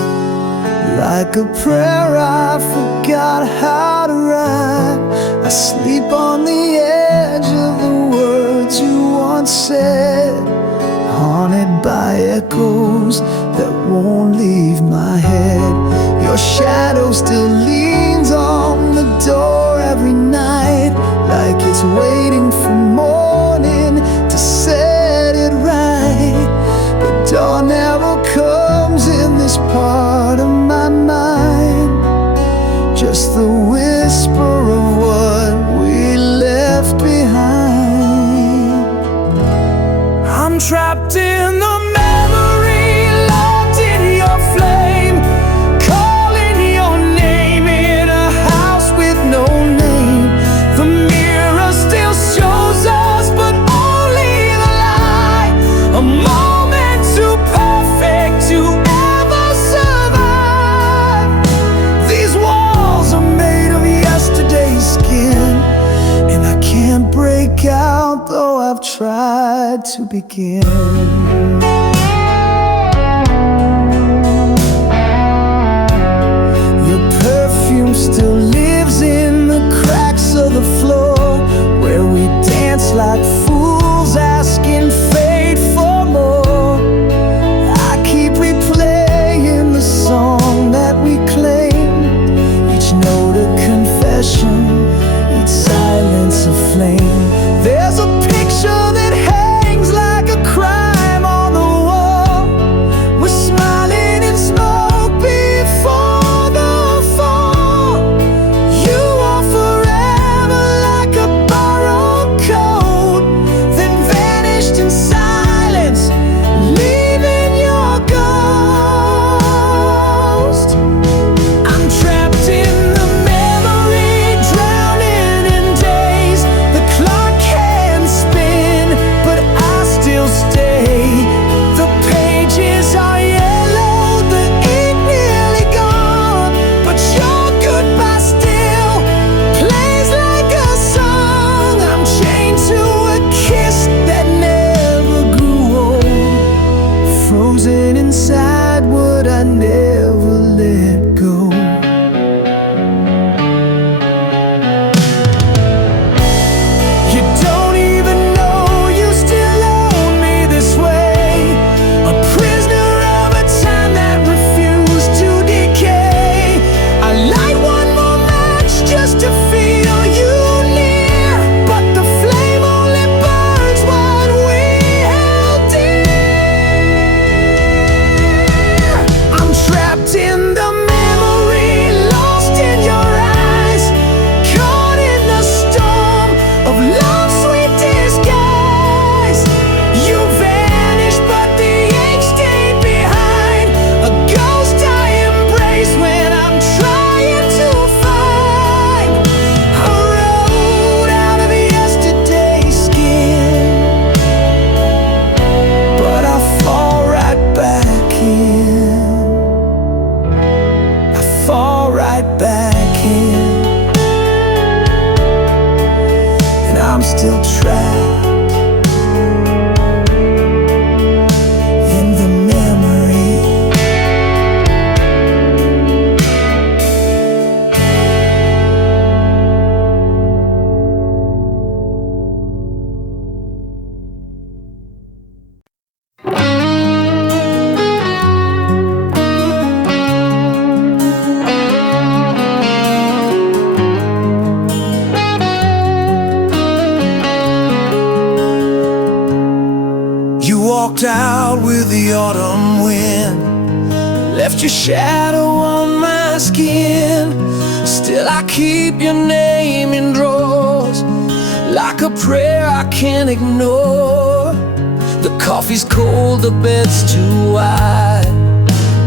like a prayer I forgot how to write. I sleep on the edge of the words you once said, haunted by echoes that won't leave my head. Your shadow still leans on the door every night, like it's waiting for morning to set it right. But dawn never comes in this part of my mind, just the whisper of what we left behind. I'm trapped in the memory, locked in your flame, calling your name. I've tried to begin. Your perfume still lives in the cracks of the floor, where we dance like fools asking fate for more. I keep replaying the song that we claimed, each note a confession, each silence a flame. There's a picture that hangs like a crime on the wall. We're smiling in smoke before the fall. You are forever like a borrowed coat, then vanished in silence, leaving your ghost. I'm trapped in the memory, drowning in days. The clock can spin, but I still stay. The pages are yellow, the ink nearly gone, but your goodbye still plays like a song. I'm chained to a kiss that never grew old, frozen inside what I never let go. You don't even know you still own me this way, a prisoner of a time that refused to decay. I light one more match just to feel you near, but the flame only burns what we held dear. I'm trapped in the memory, lost in your eyes, caught in the storm of love's sweet disguise. You vanished, but the ink stayed behind, a ghost I embrace when I'm trying to find a road out of yesterday's skin. But I fall right back in, I fall right back in, and I'm still trapped in the memory. You walked out with the autumn wind, left your shadow on my skin. Still I keep your name in drawers, like a prayer I can't ignore. The coffee's cold, the bed's too wide,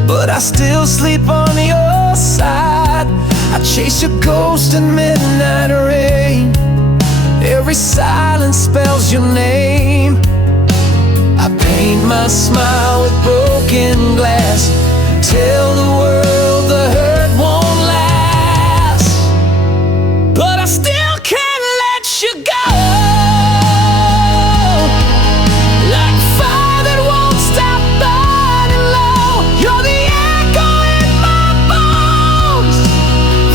but I still sleep on your side. I chase your ghost in midnight rain, every silence spells your name. I paint my smile with broken glass, tell the world the hurt won't last, but I still can't let you go. Like fire that won't stop burning low, you're the echo in my bones,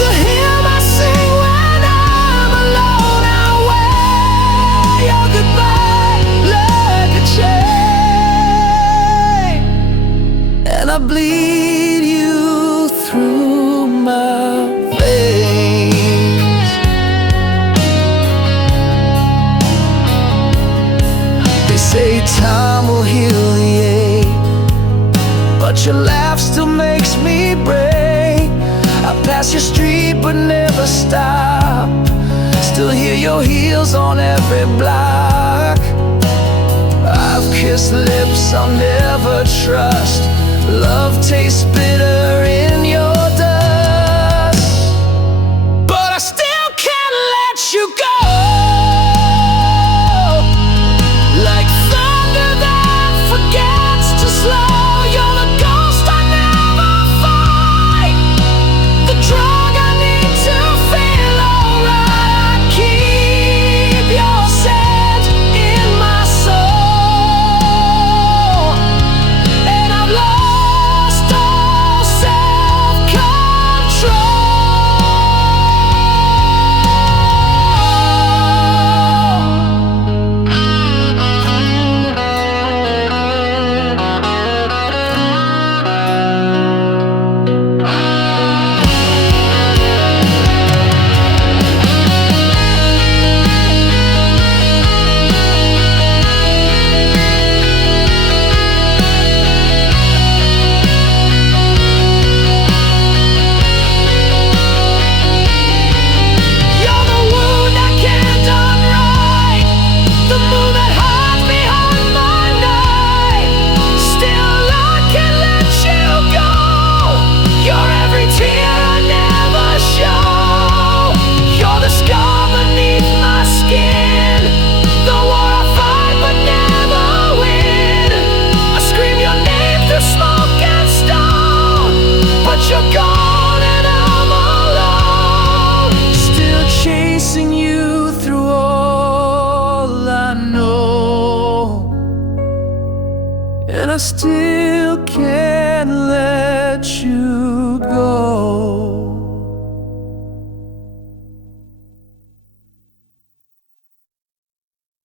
the hymn I sing when I'm alone. I wear your goodbye like a chain, and I bleed you through my veins. They say time will heal the ache, but your laugh still makes me break. I pass your street but never stop, still hear your heels on every block. I've kissed lips I'll never trust, love tastes bitter in your dust, but I still can't let you go. Like thunder that forgets to slow, you're the ghost I never fight, the drug I need to feel alright. I keep your scent in my I still care.